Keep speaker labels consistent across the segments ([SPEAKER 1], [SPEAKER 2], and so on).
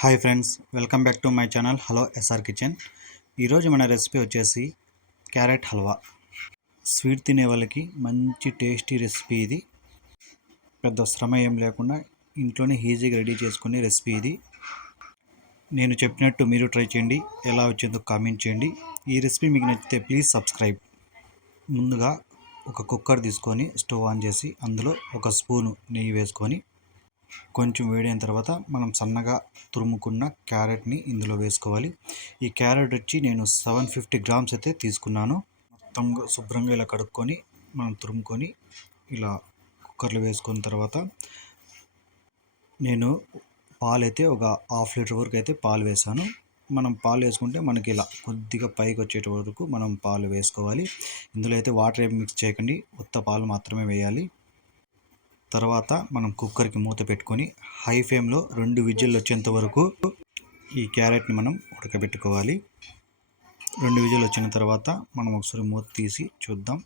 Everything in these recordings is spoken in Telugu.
[SPEAKER 1] Hi friends welcome back to my channel hello SR kitchen ఈరోజు మన రెసిపీ వచ్చేసి క్యారెట్ హల్వా. స్వీట్ తినే వాళ్ళకి మంచి టేస్టీ రెసిపీ ఇది. పెద్ద శ్రమ ఏం లేకుండా ఇంట్లోనే ఈజీగా రెడీ చేసుకునే రెసిపీ ఇది. నేను చెప్పినట్టు మీరు ట్రై చేయండి ఎలా వచ్చిందో కామెంట్ చేయండి. ఈ రెసిపీ మీకు నచ్చితే ప్లీజ్ సబ్స్క్రైబ్ ముందుగా ఒక కుక్కర్ తీసుకొని స్టవ్ ఆన్ చేసి అందులో ఒక స్పూను నెయ్యి వేసుకొని కొంచెం వేడైన తర్వాత మనం సన్నగా తురుముకున్న క్యారెట్ని ఇందులో వేసుకోవాలి. ఈ క్యారెట్ వచ్చి నేను సెవెన్ ఫిఫ్టీ గ్రామ్స్ అయితే తీసుకున్నాను. మొత్తం శుభ్రంగా ఇలా కడుక్కొని మనం తురుముకొని ఇలా కుక్కర్లో వేసుకున్న తర్వాత నేను పాలు అయితే ఒక హాఫ్ లీటర్ వరకు అయితే పాలు వేసాను. మనం పాలు వేసుకుంటే మనకి ఇలా కొద్దిగా పైకి వచ్చేట వరకు మనం పాలు వేసుకోవాలి. ఇందులో అయితే వాటర్ ఏమి మిక్స్ చేయకండి. ఉత్త పాలు మాత్రమే వేయాలి. తర్వాత మనం కుక్కర్కి మూత పెట్టుకొని హై ఫ్లేమ్లో రెండు విజిల్లు వచ్చేంత వరకు ఈ క్యారెట్ని మనం ఉడకబెట్టుకోవాలి. రెండు విజిల్లు వచ్చిన తర్వాత మనం ఒకసారి మూత తీసి చూద్దాం.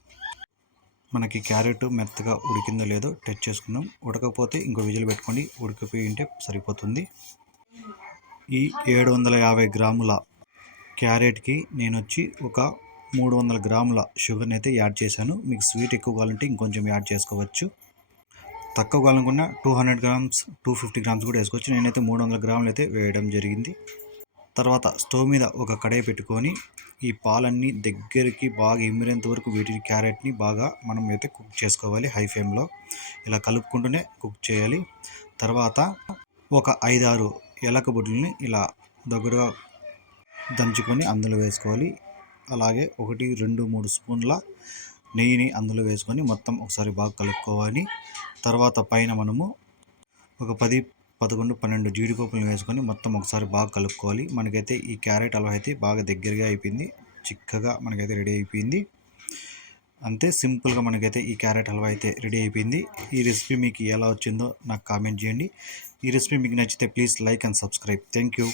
[SPEAKER 1] మనకి క్యారెట్ మెత్తగా ఉడికిందో లేదో టచ్ చేసుకుందాం. ఉడకపోతే ఇంకో విజిల్ పెట్టుకోండి. ఉడికిపోయి ఉంటే సరిపోతుంది. ఈ ఏడు వందల యాభై గ్రాముల క్యారెట్కి నేను వచ్చి ఒక మూడు వందల గ్రాముల షుగర్ని అయితే యాడ్ చేశాను. మీకు స్వీట్ ఎక్కువ కావాలంటే ఇంకొంచెం యాడ్ చేసుకోవచ్చు. తక్కువ కావాలనుకున్న two hundred grams two fifty grams కూడా వేసుకోవచ్చు. నేనైతే మూడు వందల గ్రాములు అయితే వేయడం జరిగింది. తర్వాత స్టవ్ మీద ఒక కడాయి పెట్టుకొని ఈ పాలన్నీ దగ్గరికి బాగా ఇమిరేంత వరకు వీటిని క్యారెట్ని బాగా మనం అయితే కుక్ చేసుకోవాలి హై ఫ్లేమ్లో. ఇలా కలుపుకుంటూనే కుక్ చేయాలి. తర్వాత ఒక ఐదారు ఎలక బుడ్లని ఇలా దగ్గరగా దంచుకొని అందులో వేసుకోవాలి. అలాగే ఒకటి రెండు మూడు స్పూన్ల నెయ్యిని అందులో వేసుకొని మొత్తం ఒకసారి బాగా కలుపుకోవాలి. తర్వాత పైన మనము ఒక పది పదకొండు పన్నెండు జీడిపప్పులు వేసుకొని మొత్తం ఒకసారి బాగా కలుపుకోవాలి. మనకైతే ఈ క్యారెట్ హల్వా అయితే బాగా దగ్గరగా అయిపోయింది. చిక్కగా మనకైతే రెడీ అయిపోయింది. అంతే సింపుల్గా మనకైతే ఈ క్యారెట్ హల్వా అయితే రెడీ అయిపోయింది. ఈ రెసిపీ మీకు ఎలా వచ్చిందో నాకు కామెంట్ చేయండి. ఈ రెసిపీ మీకు నచ్చితే please like and subscribe. Thank you.